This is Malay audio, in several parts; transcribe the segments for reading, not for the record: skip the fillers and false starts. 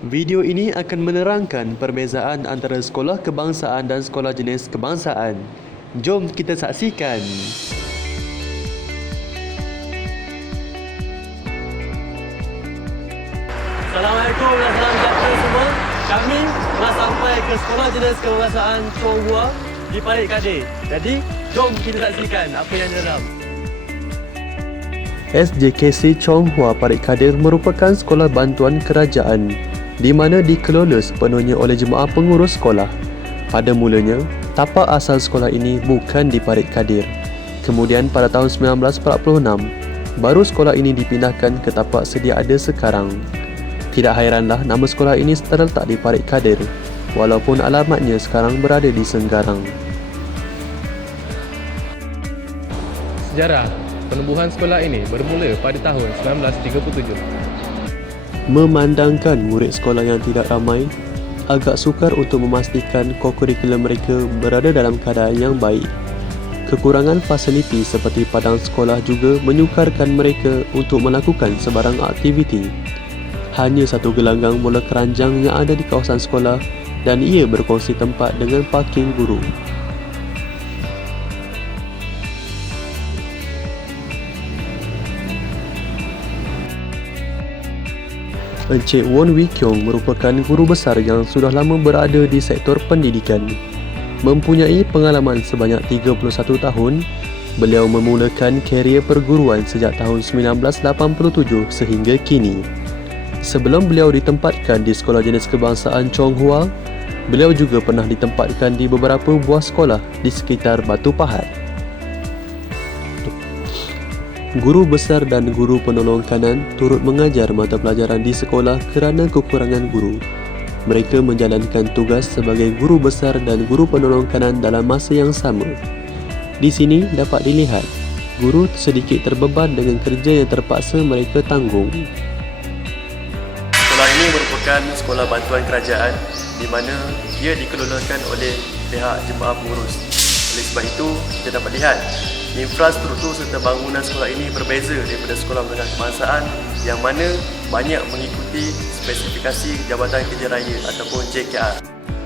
Video ini akan menerangkan perbezaan antara sekolah kebangsaan dan sekolah jenis kebangsaan. Jom kita saksikan. Assalamualaikum dan salam sejahtera semua. Kami telah sampai ke sekolah jenis kebangsaan Chong Hua di Parit Kadir. Jadi, jom kita saksikan apa yang ada dalam. SJKC Chong Hua Parit Kadir merupakan sekolah bantuan kerajaan di mana dikelola sepenuhnya oleh jemaah pengurus sekolah. Pada mulanya, tapak asal sekolah ini bukan di Parit Kadir. Kemudian pada tahun 1946, baru sekolah ini dipindahkan ke tapak sedia ada sekarang. Tidak hairanlah nama sekolah ini terletak di Parit Kadir, walaupun alamatnya sekarang berada di Senggarang. Sejarah penubuhan sekolah ini bermula pada tahun 1937. Memandangkan murid sekolah yang tidak ramai, agak sukar untuk memastikan kurikulum mereka berada dalam keadaan yang baik. Kekurangan fasiliti seperti padang sekolah juga menyukarkan mereka untuk melakukan sebarang aktiviti. Hanya satu gelanggang bola keranjang yang ada di kawasan sekolah dan ia berkongsi tempat dengan parking guru. Encik Won Wee Kyong merupakan guru besar yang sudah lama berada di sektor pendidikan. Mempunyai pengalaman sebanyak 31 tahun, beliau memulakan karier perguruan sejak tahun 1987 sehingga kini. Sebelum beliau ditempatkan di Sekolah Jenis Kebangsaan Chong Hua, beliau juga pernah ditempatkan di beberapa buah sekolah di sekitar Batu Pahat. Guru besar dan guru penolong kanan turut mengajar mata pelajaran di sekolah kerana kekurangan guru. Mereka menjalankan tugas sebagai guru besar dan guru penolong kanan dalam masa yang sama. Di sini dapat dilihat, guru sedikit terbeban dengan kerja yang terpaksa mereka tanggung. Sekolah ini merupakan sekolah bantuan kerajaan di mana ia dikelolakan oleh pihak jemaah pengurus. Oleh sebab itu, kita dapat lihat infrastruktur serta bangunan sekolah ini berbeza daripada sekolah menengah kebangsaan yang mana banyak mengikuti spesifikasi Jabatan Kerja Raya ataupun JKR.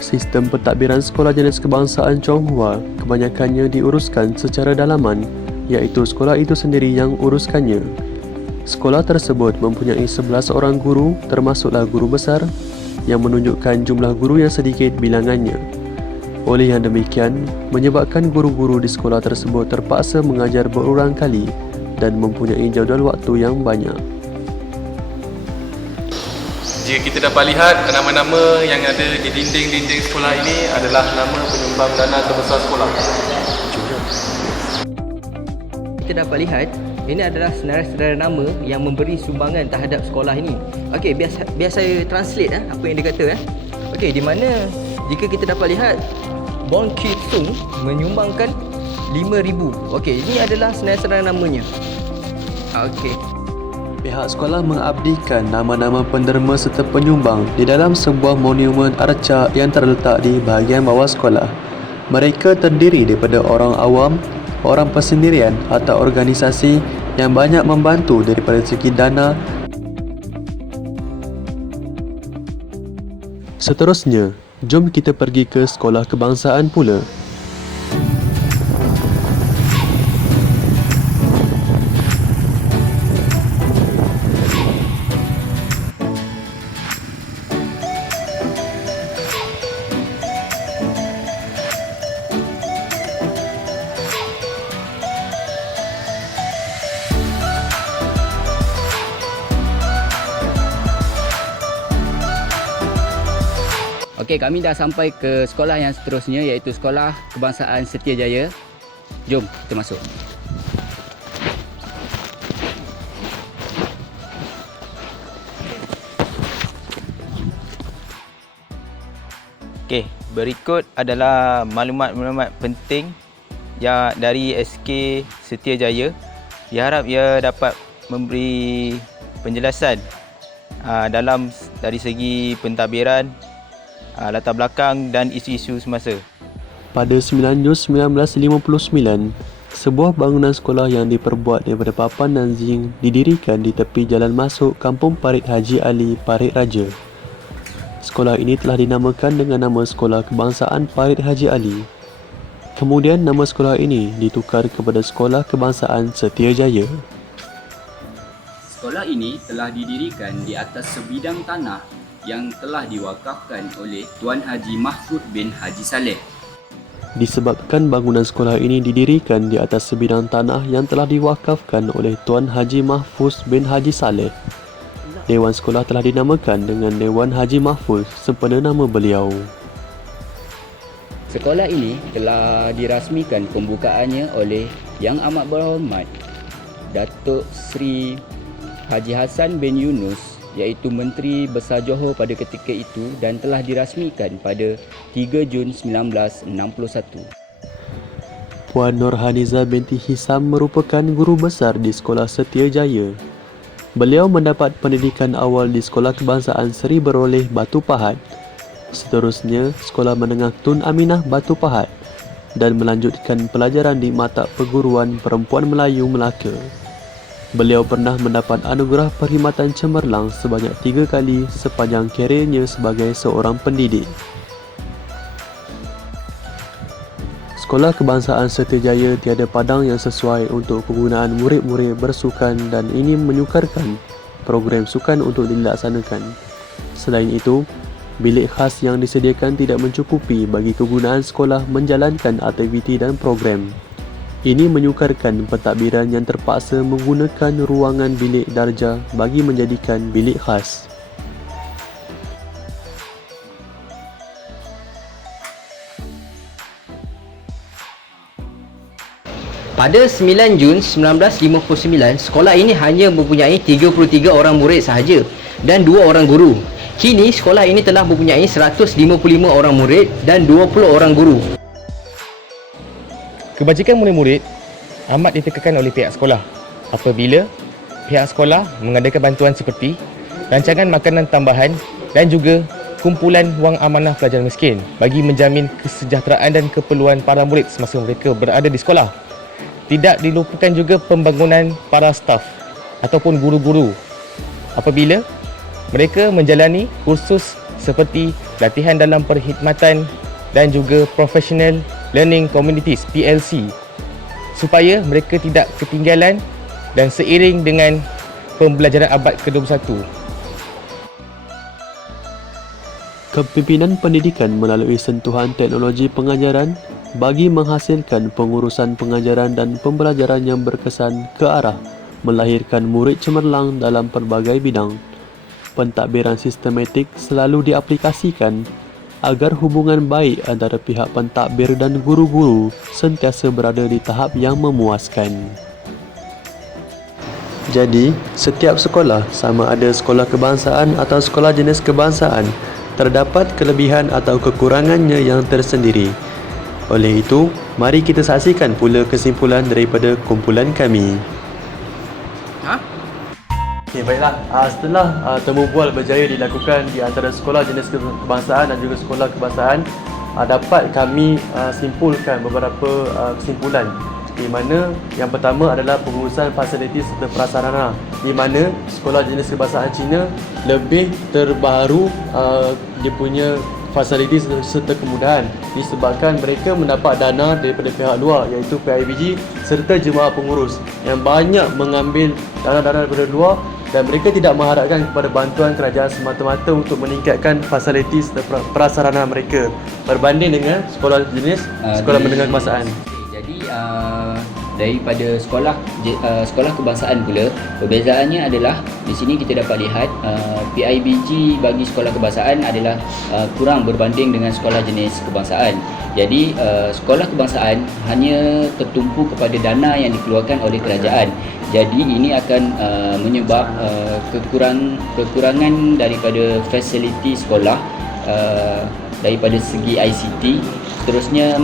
Sistem pentadbiran sekolah jenis kebangsaan Chong Hua kebanyakannya diuruskan secara dalaman, iaitu sekolah itu sendiri yang uruskannya. Sekolah tersebut mempunyai 11 orang guru termasuklah guru besar yang menunjukkan jumlah guru yang sedikit bilangannya. Oleh yang demikian, menyebabkan guru-guru di sekolah tersebut terpaksa mengajar berulang kali dan mempunyai jadual waktu yang banyak. Jika kita dapat lihat, nama-nama yang ada di dinding-dinding sekolah ini adalah nama penyumbang dana terbesar sekolah. Kita dapat lihat, ini adalah saudara-saudara nama yang memberi sumbangan terhadap sekolah ini. Okey, biar saya translate apa yang dia kata. Okey, di mana jika kita dapat lihat Bon Kit Sung menyumbangkan 5,000. Okey, ini adalah saudara-saudara namanya. Okey. Pihak sekolah mengabdikan nama-nama penderma serta penyumbang di dalam sebuah monumen arca yang terletak di bahagian bawah sekolah. Mereka terdiri daripada orang awam, orang persendirian atau organisasi yang banyak membantu daripada segi dana. Seterusnya, jom kita pergi ke sekolah kebangsaan pula. Okey, kami dah sampai ke sekolah yang seterusnya iaitu Sekolah Kebangsaan Setiajaya. Jom kita masuk. Okey, berikut adalah maklumat-maklumat penting yang dari SK Setiajaya. Diharap ia dapat memberi penjelasan dari segi pentadbiran, latar belakang dan isu-isu semasa. Pada 9 Jun 1959, sebuah bangunan sekolah yang diperbuat daripada papan dan zinc didirikan di tepi jalan masuk Kampung Parit Haji Ali, Parit Raja. sekolah ini telah dinamakan dengan nama Sekolah Kebangsaan Farid Haji Ali. Kemudian nama sekolah ini ditukar kepada Sekolah Kebangsaan Setiajaya. Sekolah ini telah didirikan di atas sebidang tanah yang telah diwakafkan oleh Tuan Haji Mahfud bin Haji Saleh. Disebabkan bangunan sekolah ini didirikan di atas sebidang tanah yang telah diwakafkan oleh Tuan Haji Mahfuz bin Haji Saleh, Dewan Sekolah telah dinamakan dengan Dewan Haji Mahfuz sempena nama beliau. Sekolah ini telah dirasmikan pembukaannya oleh Yang Amat Berhormat Datuk Seri Haji Hassan bin Yunus, iaitu Menteri Besar Johor pada ketika itu, dan telah dirasmikan pada 3 Jun 1961. Puan Nurhaniza binti Hisam merupakan guru besar di Sekolah Setiajaya. Beliau mendapat pendidikan awal di Sekolah Kebangsaan Seri Beroleh Batu Pahat, seterusnya Sekolah Menengah Tun Aminah Batu Pahat, dan melanjutkan pelajaran di Mata Perguruan Perempuan Melayu Melaka. Beliau pernah mendapat anugerah Perkhidmatan Cemerlang sebanyak 3 kali sepanjang keriernya sebagai seorang pendidik. Sekolah Kebangsaan Setiajaya tiada padang yang sesuai untuk kegunaan murid-murid bersukan dan ini menyukarkan program sukan untuk dilaksanakan. Selain itu, bilik khas yang disediakan tidak mencukupi bagi kegunaan sekolah menjalankan aktiviti dan program. Ini menyukarkan pentadbiran yang terpaksa menggunakan ruangan bilik darjah bagi menjadikan bilik khas. Pada 9 Jun 1959, sekolah ini hanya mempunyai 33 orang murid sahaja dan 2 orang guru. Kini sekolah ini telah mempunyai 155 orang murid dan 20 orang guru. Kebajikan murid-murid amat ditekankan oleh pihak sekolah apabila pihak sekolah mengadakan bantuan seperti rancangan makanan tambahan dan juga kumpulan wang amanah pelajar miskin bagi menjamin kesejahteraan dan keperluan para murid semasa mereka berada di sekolah. Tidak dilupakan juga pembangunan para staf ataupun guru-guru apabila mereka menjalani kursus seperti latihan dalam perkhidmatan dan juga Professional Learning Communities PLC supaya mereka tidak ketinggalan dan seiring dengan pembelajaran abad ke-21. Kepimpinan pendidikan melalui sentuhan teknologi pengajaran bagi menghasilkan pengurusan pengajaran dan pembelajaran yang berkesan ke arah melahirkan murid cemerlang dalam pelbagai bidang. Pentadbiran sistematik selalu diaplikasikan agar hubungan baik antara pihak pentadbir dan guru-guru sentiasa berada di tahap yang memuaskan. Jadi, setiap sekolah, sama ada sekolah kebangsaan atau sekolah jenis kebangsaan, terdapat kelebihan atau kekurangannya yang tersendiri. Oleh itu, mari kita saksikan pula kesimpulan daripada kumpulan kami. Okey, baiklah. Setelah temu bual berjaya dilakukan di antara sekolah jenis kebangsaan dan juga sekolah kebangsaan, dapat kami simpulkan beberapa kesimpulan, di mana yang pertama adalah pengurusan fasiliti serta prasarana, di mana sekolah jenis kebangsaan Cina lebih terbaharu dia punya fasiliti serta kemudahan disebabkan mereka mendapat dana daripada pihak luar iaitu PIBG serta jemaah pengurus yang banyak mengambil dana-dana daripada luar dan mereka tidak mengharapkan kepada bantuan kerajaan semata-mata untuk meningkatkan fasiliti serta prasarana mereka berbanding dengan sekolah jenis sekolah menengah kebangsaan. Jadi daripada sekolah kebangsaan pula, perbezaannya adalah di sini kita dapat lihat PIBG bagi sekolah kebangsaan adalah kurang berbanding dengan sekolah jenis kebangsaan. Jadi sekolah kebangsaan hanya tertumpu kepada dana yang dikeluarkan oleh kerajaan. Jadi ini akan menyebab kekurangan daripada fasiliti sekolah daripada segi ICT. Seterusnya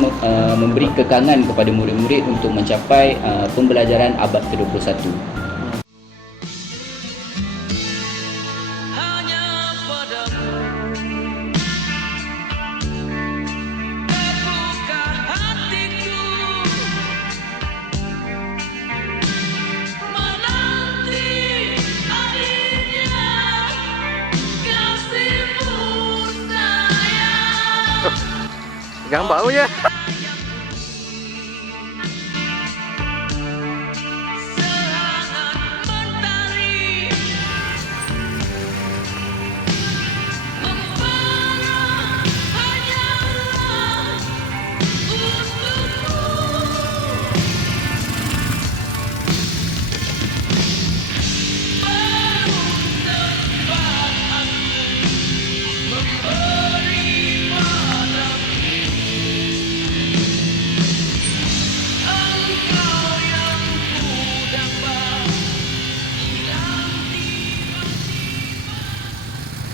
memberi kekangan kepada murid-murid untuk mencapai pembelajaran abad ke-21. Gambar punya.